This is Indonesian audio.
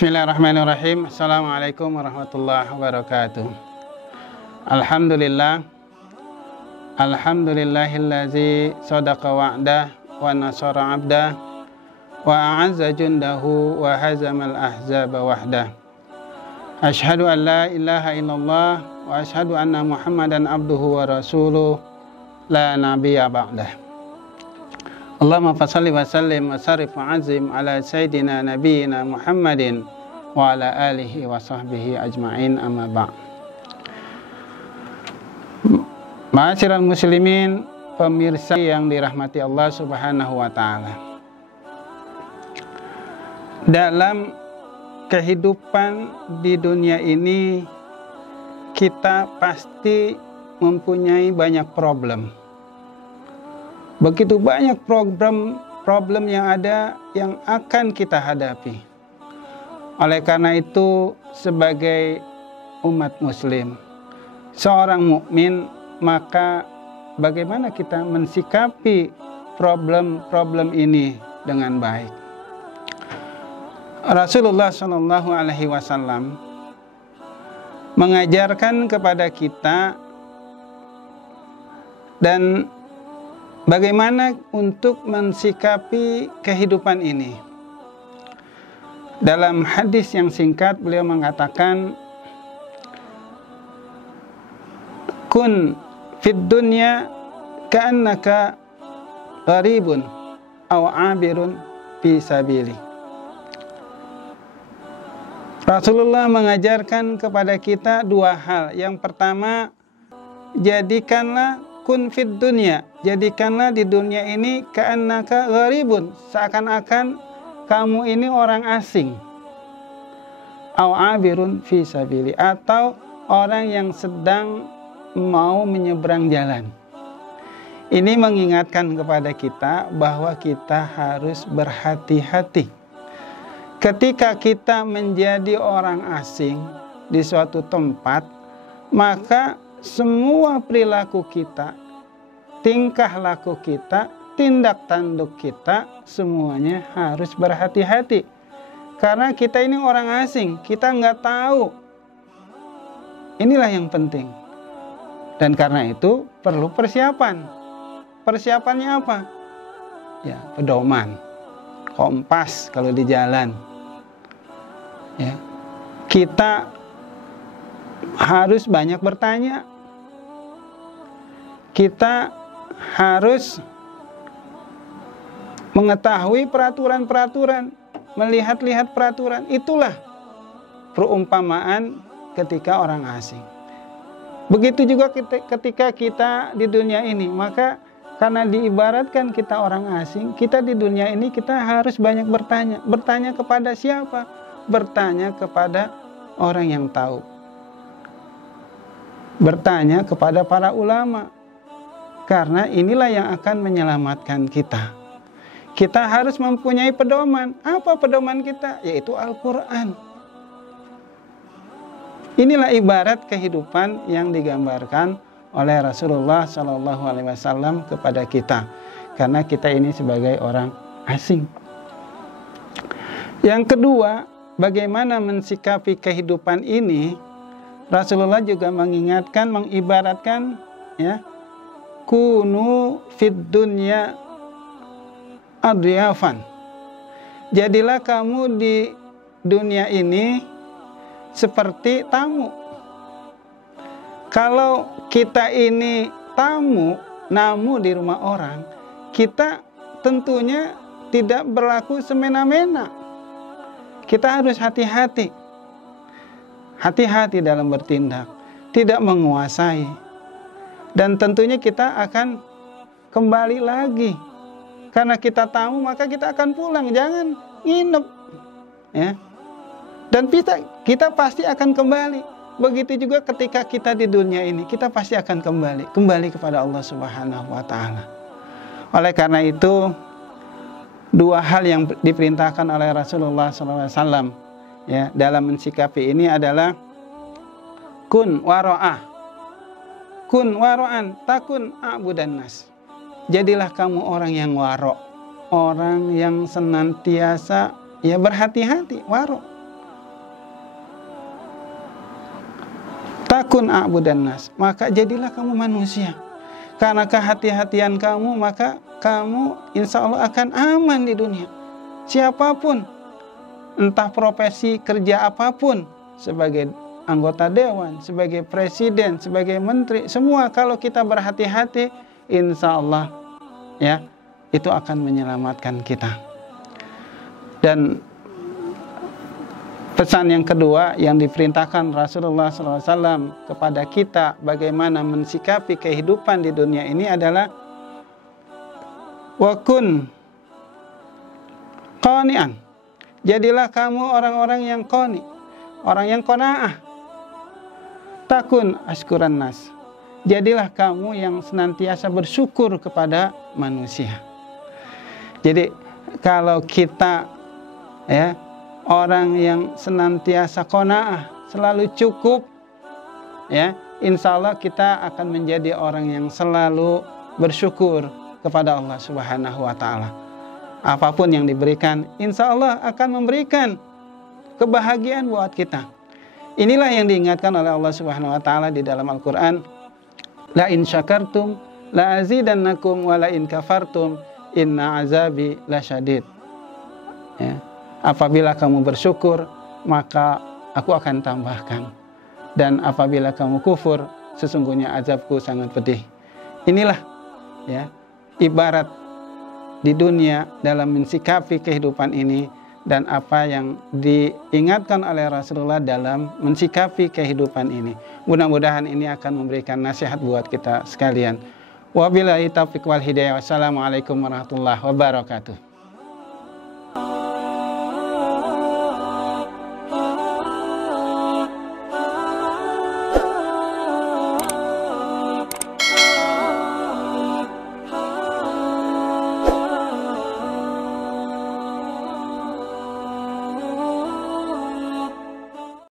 Bismillahirrahmanirrahim. Assalamualaikum warahmatullahi wabarakatuh. Alhamdulillah. Alhamdulillahillazi sadaqa wa'dah wa nasara 'abdah wa a'azza jundahu wa hazamal ahzaba wahdah. Asyhadu an la ilaha illallah wa asyhadu anna Muhammadan abduhu wa rasuluh la nabiyya ba'dah. Allahumma fassalli wa sallim wa sarif wa azim ala sayyidina nabiyyina Muhammadin wa ala alihi wa sahbihi ajma'in, amma ba'. Ma'asyiral muslimin, pemirsa yang dirahmati Allah Subhanahu wa ta'ala. Dalam kehidupan di dunia ini kita pasti mempunyai banyak problem. Begitu banyak problem yang ada yang akan kita hadapi. Oleh karena itu, sebagai umat muslim, seorang mukmin, maka bagaimana kita mensikapi problem-problem ini dengan baik. Rasulullah SAW mengajarkan kepada kita dan bagaimana untuk mensikapi kehidupan ini. Dalam hadis yang singkat beliau mengatakan, kun fid dunya ka'annaka gharibun aw 'abirun fi sabili. Rasulullah mengajarkan kepada kita dua hal. Yang pertama, jadikanlah kun fid dunya, jadikanlah di dunia ini ka'annaka gharibun, seakan-akan kamu ini orang asing. Au 'abirun fi sabili, atau orang yang sedang mau menyeberang jalan. Ini mengingatkan kepada kita bahwa kita harus berhati-hati. Ketika kita menjadi orang asing di suatu tempat, maka semua perilaku kita, tingkah laku kita, tindak tanduk kita, semuanya harus berhati-hati. Karena kita ini orang asing, kita nggak tahu. Inilah yang penting. Dan karena itu perlu persiapan. Persiapannya apa? Ya, pedoman, kompas kalau di jalan. Ya, kita harus banyak bertanya. Kita harus mengetahui peraturan-peraturan, melihat-lihat peraturan. Itulah perumpamaan ketika orang asing. Begitu juga ketika kita di dunia ini. Maka karena diibaratkan kita orang asing, kita di dunia ini kita harus banyak bertanya. Bertanya kepada siapa? Bertanya kepada orang yang tahu. Bertanya kepada para ulama. Karena inilah yang akan menyelamatkan kita. Kita harus mempunyai pedoman. Apa pedoman kita? Yaitu Al-Quran. Inilah ibarat kehidupan yang digambarkan oleh Rasulullah SAW kepada kita. Karena kita ini sebagai orang asing. Yang kedua, bagaimana mensikapi kehidupan ini? Rasulullah juga mengingatkan, mengibaratkan, ya, kunu fid dunya adiyafan. Jadilah kamu di dunia ini seperti tamu. Kalau kita ini tamu, namu di rumah orang, kita tentunya tidak berlaku semena-mena. Kita harus hati-hati. Hati-hati dalam bertindak, tidak menguasai. Dan tentunya kita akan kembali lagi. Karena kita tamu, maka kita akan pulang, jangan nginep. Ya. Dan kita pasti akan kembali. Begitu juga ketika kita di dunia ini, kita pasti akan kembali kepada Allah Subhanahu wa ta'ala. Oleh karena itu, dua hal yang diperintahkan oleh Rasulullah SAW, ya, dalam mensikapi ini adalah kun waro'ah, kun waro'an, takun a'budan nas. Jadilah kamu orang yang waro', orang yang senantiasa ya berhati-hati, waro'. Fakun a'budan nas, maka jadilah kamu manusia. Karena kehati-hatian kamu, maka kamu insya Allah akan aman di dunia. Siapapun, entah profesi kerja apapun, sebagai anggota dewan, sebagai presiden, sebagai menteri, semua kalau kita berhati-hati, insya Allah ya, itu akan menyelamatkan kita. Dan pesan yang kedua yang diperintahkan Rasulullah SAW kepada kita bagaimana mensikapi kehidupan di dunia ini adalah wakun qani'an. Jadilah kamu orang-orang yang qani, orang yang qanaah. Takun askuran nas. Jadilah kamu yang senantiasa bersyukur kepada manusia. Jadi kalau kita ya orang yang senantiasa qanaah, selalu cukup, ya, insya Allah kita akan menjadi orang yang selalu bersyukur kepada Allah Subhanahu wa Ta'ala. Apapun yang diberikan, insya Allah akan memberikan kebahagiaan buat kita. Inilah yang diingatkan oleh Allah Subhanahu wa Ta'ala di dalam Al-Quran. La in syakartum la azidannakum wa la in kafartum inna azabi lasyadid. Ya. Apabila kamu bersyukur, maka aku akan tambahkan. Dan apabila kamu kufur, sesungguhnya azabku sangat pedih. Inilah ya ibarat di dunia dalam mensikapi kehidupan ini, dan apa yang diingatkan oleh Rasulullah dalam mensikapi kehidupan ini. Mudah-mudahan ini akan memberikan nasihat buat kita sekalian. Wabillahi taufiq wal hidayah. Wassalamualaikum warahmatullahi wabarakatuh.